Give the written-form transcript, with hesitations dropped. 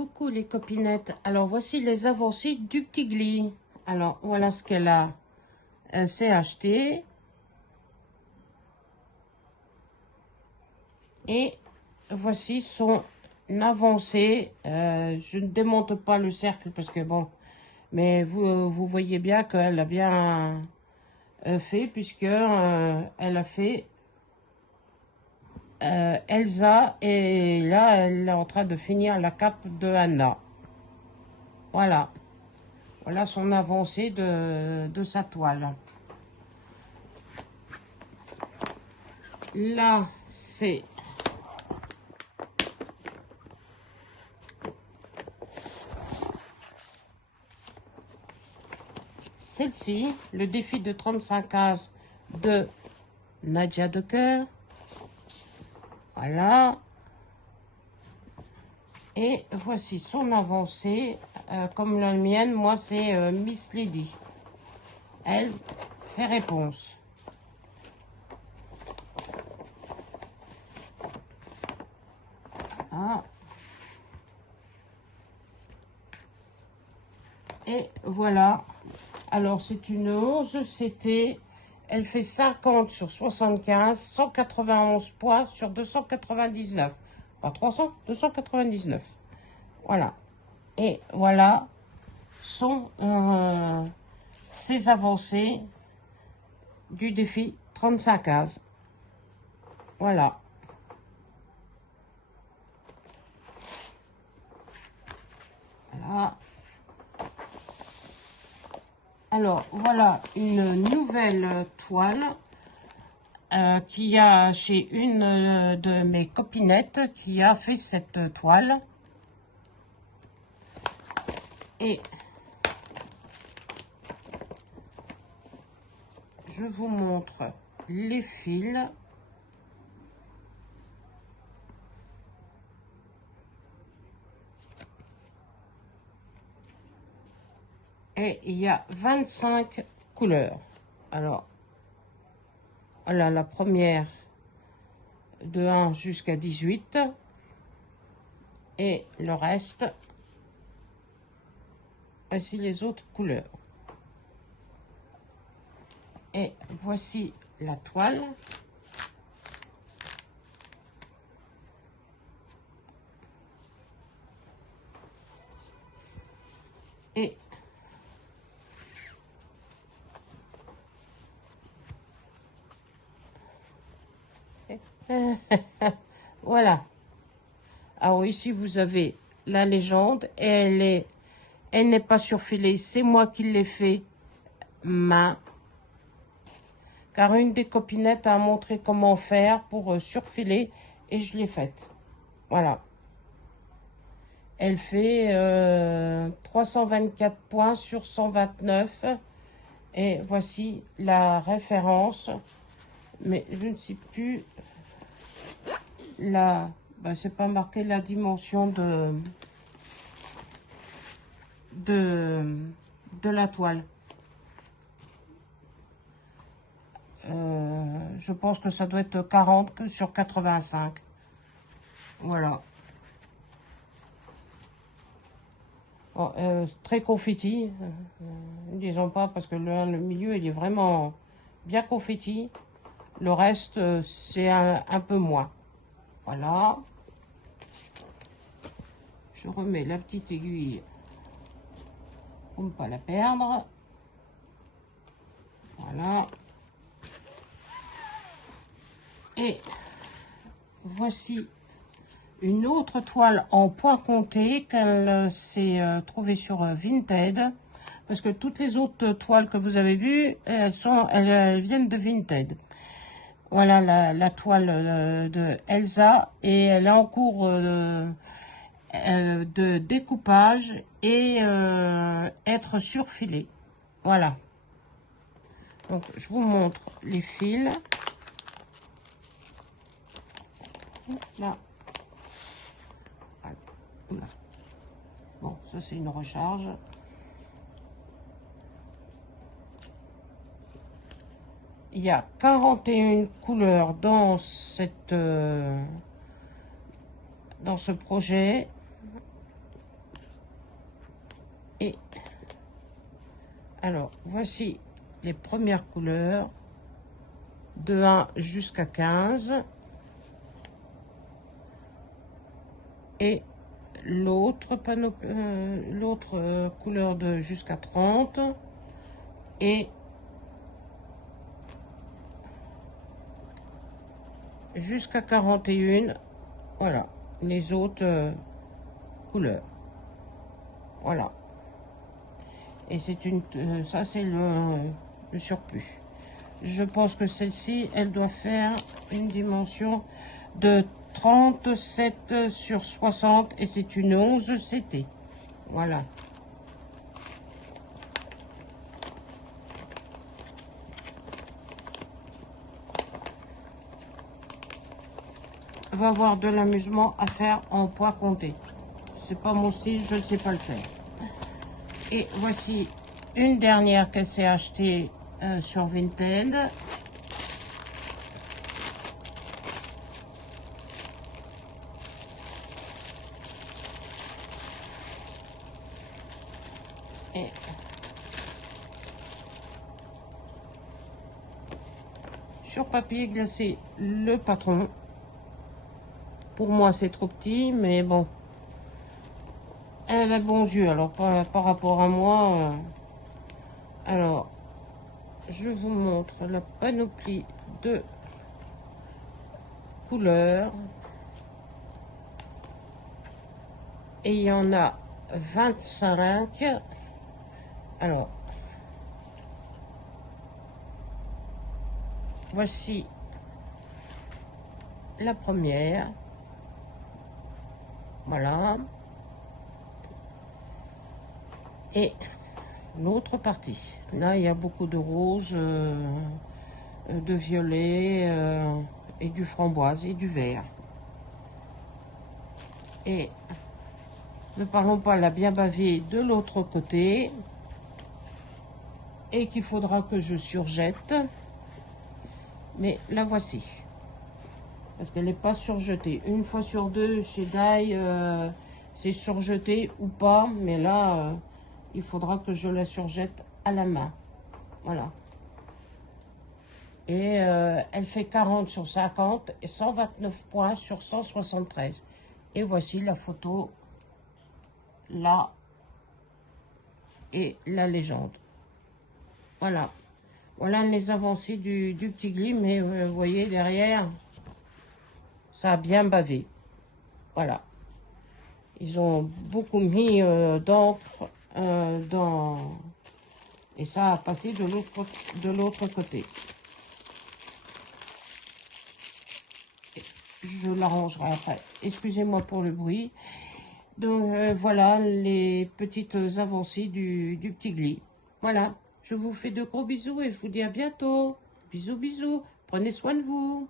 Coucou les copinettes. Alors voici les avancées du petit Glis. Alors voilà ce qu'elle a. Elle s'est achetée. Et voici son avancée. Je ne démonte pas le cercle parce que bon. Mais vous voyez bien qu'elle a bien fait puisque elle a fait Elsa et là elle est en train de finir la cape de Anna. Voilà. Voilà son avancée de sa toile. Là, c'est celle-ci, le défi de 35 cases de Nadia Decker. Voilà. Et voici son avancée. Comme la mienne, moi, c'est Miss Lady. Elle, ses réponses. Ah. Et voilà. Alors, c'est une 11 CT. Elle fait 50 sur 75, 191 poids sur 299. Pas 300, 299. Voilà. Et voilà sont ces avancées du défi 35 cases. Voilà. Voilà. Alors, voilà une nouvelle toile qu'il y a chez une de mes copinettes qui a fait cette toile. Et je vous montre les fils. Et il y a 25 couleurs. Alors, voilà la première de 1 jusqu'à 18. Et le reste, voici les autres couleurs. Et voici la toile. Et voilà. Alors ici vous avez la légende et elle n'est pas surfilée. C'est moi qui l'ai fait main. Car une des copinettes a montré comment faire pour surfiler et je l'ai faite. Voilà. Elle fait 324 points sur 129. Et voici la référence. Mais je ne sais plus la... Ben, c'est pas marqué la dimension de la toile. Je pense que ça doit être 40 sur 85. Voilà. Bon, très confetti. Disons pas parce que le milieu il est vraiment bien confetti. Le reste c'est un peu moins. Voilà. Je remets la petite aiguille pour ne pas la perdre. Voilà. Et voici une autre toile en point compté qu'elle s'est trouvée sur Vinted. Parce que toutes les autres toiles que vous avez vues, elles viennent de Vinted. Voilà la toile de Elsa. Et elle est en cours de découpage et être surfilée. Voilà. Donc, je vous montre les fils. Là. Voilà. Bon, ça c'est une recharge. Il y a 41 couleurs dans dans ce projet. Et alors, voici les premières couleurs de 1 jusqu'à 15. Et l'autre couleur de jusqu'à 30. Et jusqu'à 41. Voilà, les autres couleurs. Voilà. Et c'est une, ça c'est le surplus. Je pense que celle-ci, elle doit faire une dimension de 37 sur 60 et c'est une 11 CT. Voilà. Va avoir de l'amusement à faire en poids compté. C'est pas mon style, je ne sais pas le faire. Et voici une dernière qu'elle s'est achetée sur Vinted. Et sur papier glacé, le patron. Pour moi, c'est trop petit, mais bon. Elle a bons yeux, alors par rapport à moi. Alors, je vous montre la panoplie de couleurs. Et il y en a 25. Alors, voici la première. Voilà. Et l'autre partie. Là, il y a beaucoup de rose, de violet, et du framboise et du vert. Et ne parlons pas, elle a bien bavé de l'autre côté. Et qu'il faudra que je surjette. Mais la voici. Parce qu'elle n'est pas surjetée. Une fois sur deux, chez Dye, c'est surjeté ou pas. Mais là, il faudra que je la surjette à la main. Voilà. Et elle fait 40 sur 50 et 129 points sur 173. Et voici la photo, là, et la légende. Voilà. Voilà les avancées du petit glis, mais vous voyez derrière, ça a bien bavé. Voilà. Ils ont beaucoup mis d'encre dans... Et ça a passé de l'autre côté. Je l'arrangerai après. Excusez-moi pour le bruit. Donc voilà les petites avancées du petit glis. Voilà. Je vous fais de gros bisous et je vous dis à bientôt. Bisous, bisous. Prenez soin de vous.